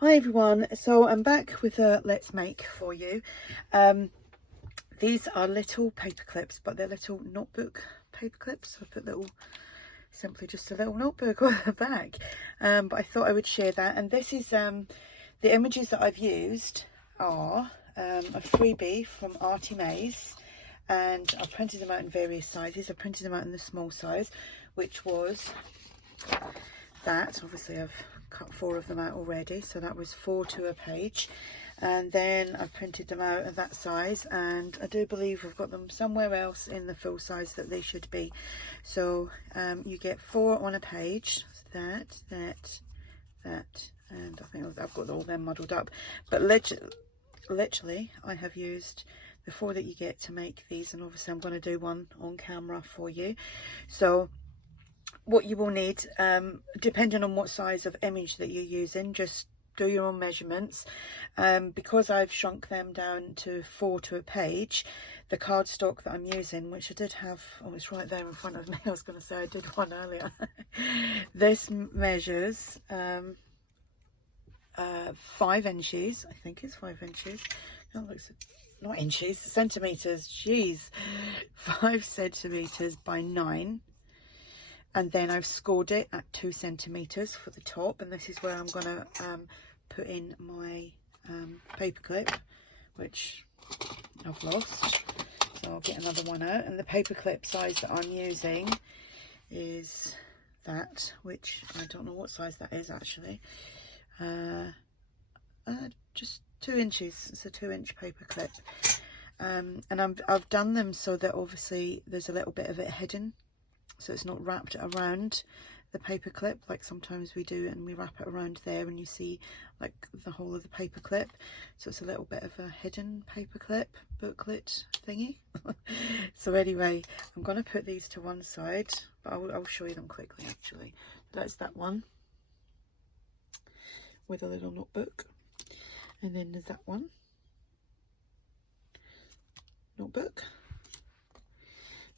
Hi everyone, so I'm back with a let's make for you. These are little paper clips, but they're little notebook paper clips. I put simply just a little notebook on the back, but I thought I would share that. And this is the images that I've used are a freebie from ARTYmaze, and I printed them out in various sizes. I printed them out in the small size, which was that. Obviously I've cut 4 of them out already, so that was 4 to a page, and then I've printed them out at that size, and I do believe I've got them somewhere else in the full size that they should be. So you get 4 on a page, that, and I think I've got all them muddled up, but literally I have used the 4 that you get to make these, and obviously I'm going to do one on camera for you. So what you will need, depending on what size of image that you're using, just do your own measurements. Because I've shrunk them down to 4 to a page, the cardstock that I'm using, which I did have, oh, it's right there in front of me, I was going to say I did one earlier. This measures 5 inches, I think it's 5 inches. That looks, not inches, centimeters, jeez, 5 centimeters by 9. And then I've scored it at 2 centimeters for the top, and this is where I'm going to put in my paper clip, which I've lost, so I'll get another one out. And the paper clip size that I'm using is that, which I don't know what size that is actually, just 2 inches. It's a 2-inch paper clip, and I've done them so that obviously there's a little bit of it hidden, so it's not wrapped around the paper clip like sometimes we do, and we wrap it around there and you see like the whole of the paper clip. So it's a little bit of a hidden paper clip booklet thingy. So anyway, I'm going to put these to one side, but I'll show you them quickly actually. That's that one with a little notebook, and then there's that one notebook,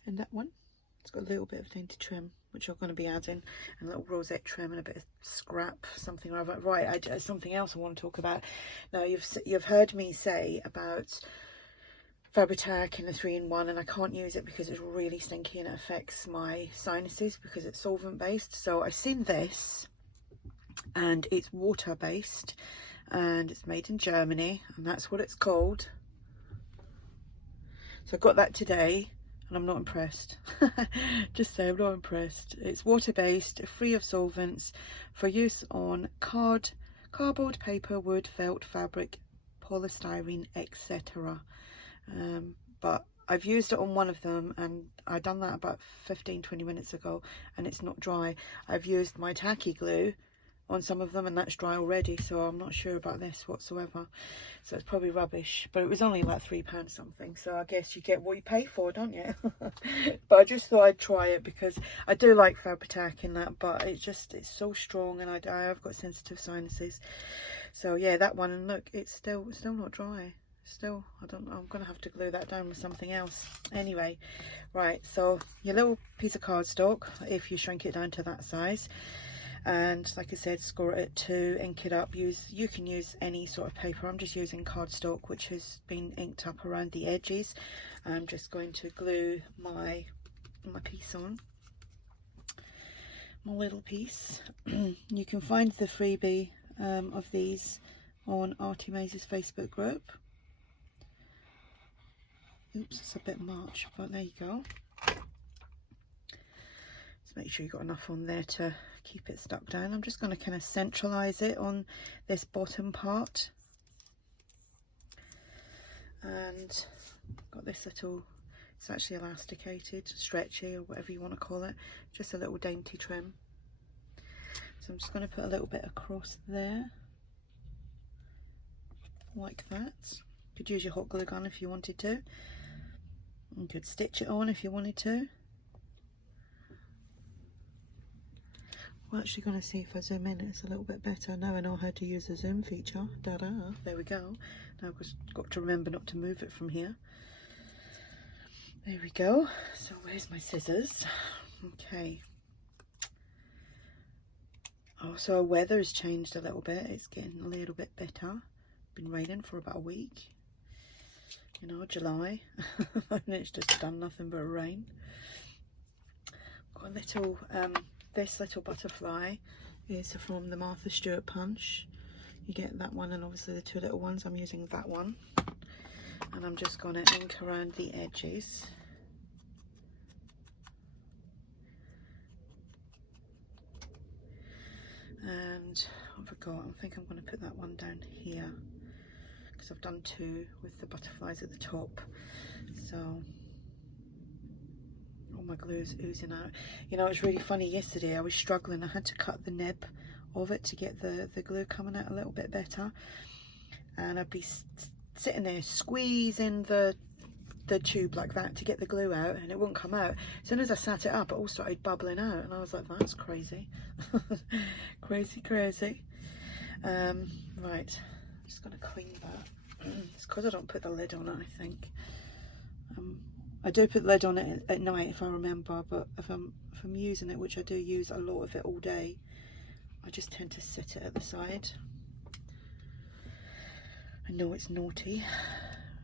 and that one. It's got a little bit of dainty trim, which I'm going to be adding, and a little rosette trim and a bit of scrap, something or other. Right, something else I want to talk about. Now, you've heard me say about Fabri-Tac in the 3-in-1, and I can't use it because it's really stinky and it affects my sinuses because it's solvent based. So I've seen this, and it's water based, and it's made in Germany, and that's what it's called. So I got that today, and I'm not impressed. Just say I'm not impressed. It's water-based, free of solvents, for use on cardboard, paper, wood, felt, fabric, polystyrene, etc. But I've used it on one of them, and I done that about 15-20 minutes ago, and it's not dry. I've used my tacky glue on some of them, and that's dry already, so I'm not sure about this whatsoever. So it's probably rubbish, but it was only like £3 something, so I guess you get what you pay for, don't you? But I just thought I'd try it because I do like Fabri-Tac in that, but it's so strong, and I've got sensitive sinuses. So yeah, that one, and look, it's still not dry. Still, I don't know, I'm gonna have to glue that down with something else. Anyway, right, so your little piece of cardstock, if you shrink it down to that size, and like I said, score it at 2, ink it up. You can use any sort of paper. I'm just using cardstock which has been inked up around the edges. I'm just going to glue my piece on, my little piece. You can find the freebie of these on ARTYmaze's Facebook group. Oops, it's a bit much, but there you go. Just make sure you've got enough on there to keep it stuck down. I'm just going to kind of centralize it on this bottom part, and got this little, it's actually elasticated, stretchy, or whatever you want to call it, just a little dainty trim. So I'm just going to put a little bit across there like that. You could use your hot glue gun if you wanted to, you could stitch it on if you wanted to. We're actually going to see if I zoom in, it's a little bit better. Now I know how to use the zoom feature. Da-da, there we go. Now I've just got to remember not to move it from here. There we go. So where's my scissors? Okay. Also, our weather has changed a little bit. It's getting a little bit better. Been raining for about a week. You know, July. And it's just done nothing but rain. Got a little, this little butterfly is from the Martha Stewart Punch. You get that one and obviously the two little ones. I'm using that one. And I'm just going to ink around the edges. And I forgot, I think I'm going to put that one down here because I've done two with the butterflies at the top. So all my glue is oozing out. You know, it's really funny, yesterday I was struggling. I had to cut the nib of it to get the glue coming out a little bit better, and I'd be sitting there squeezing the tube like that to get the glue out, and it wouldn't come out. As soon as I sat it up, it all started bubbling out, and I was like, that's crazy. crazy. Right, I'm just gonna clean that. It's because I don't put the lid on it, I think. I do put the lid on it at night if I remember, but if I'm using it, which I do use a lot of it all day, I just tend to sit it at the side. I know it's naughty.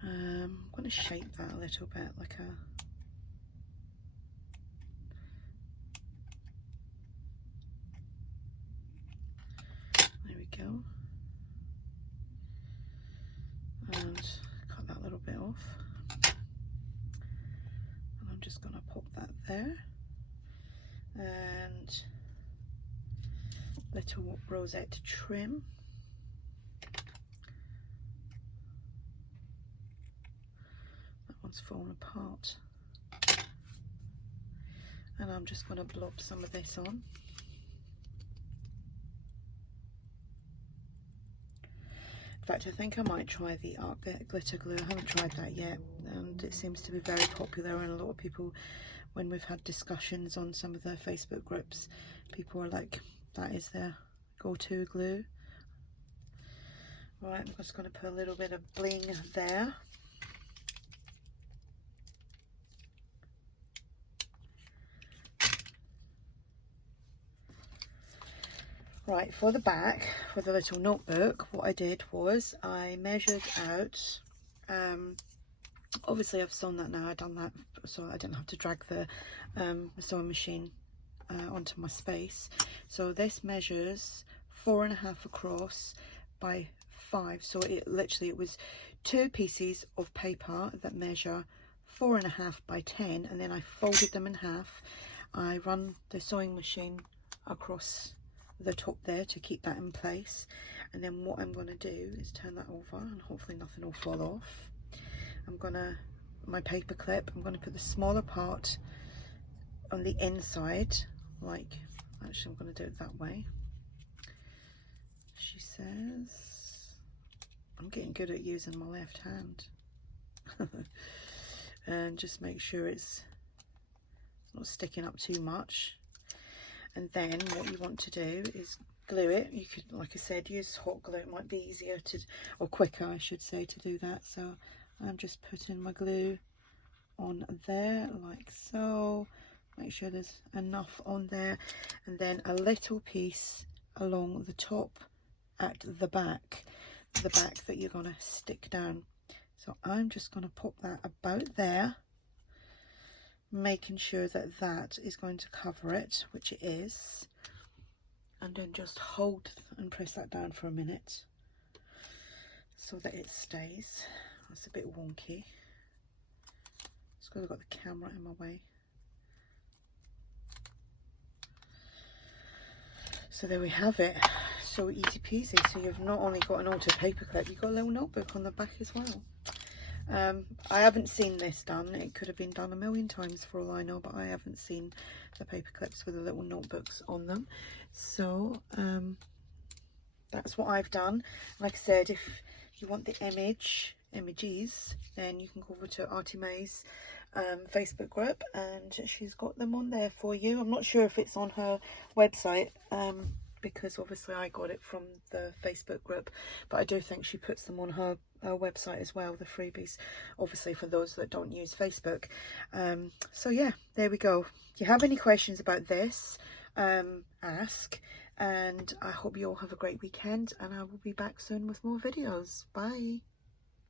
I'm going to shape that a little bit, like a... There we go. And cut that little bit off. And I'm just going to pop that there. And little rosette trim. One's falling apart, and I'm just going to blob some of this on. In fact, I think I might try the art glitter glue. I haven't tried that yet, and it seems to be very popular, and a lot of people, when we've had discussions on some of their Facebook groups, people are like, that is their go-to glue. Right, I'm just going to put a little bit of bling there. Right, for the back, for the little notebook, what I did was I measured out, obviously I've sewn that now, I've done that so I didn't have to drag the sewing machine onto my space. So this measures 4.5 across by 5, so it was 2 pieces of paper that measure 4.5 by 10, and then I folded them in half. I run the sewing machine across the top there to keep that in place, and then what I'm going to do is turn that over and hopefully nothing will fall off. My paper clip, I'm going to put the smaller part on the inside, like, actually I'm going to do it that way. She says, I'm getting good at using my left hand. And just make sure it's not sticking up too much. And then what you want to do is glue it. You could, like I said, use hot glue. It might be easier to, or quicker I should say, to do that. So I'm just putting my glue on there like so. Make sure there's enough on there, and then a little piece along the top at the back that you're going to stick down. So I'm just going to pop that about there, making sure that that is going to cover it, which it is, and then just hold and press that down for a minute so that it stays. That's a bit wonky. It's because I've got the camera in my way. So there we have it. So easy peasy. So you've not only got an auto paper clip, you've got a little notebook on the back as well. I haven't seen this done. It could have been done a million times for all I know, but I haven't seen the paper clips with the little notebooks on them. So that's what I've done. Like I said, if you want the images, then you can go over to ARTYmaze Facebook group, and she's got them on there for you. I'm not sure if it's on her website, because obviously I got it from the Facebook group, but I do think she puts them on her website as well, the freebies, obviously for those that don't use Facebook. So yeah, there we go. If you have any questions about this, ask. and I hope you all have a great weekend, and I will be back soon with more videos. Bye.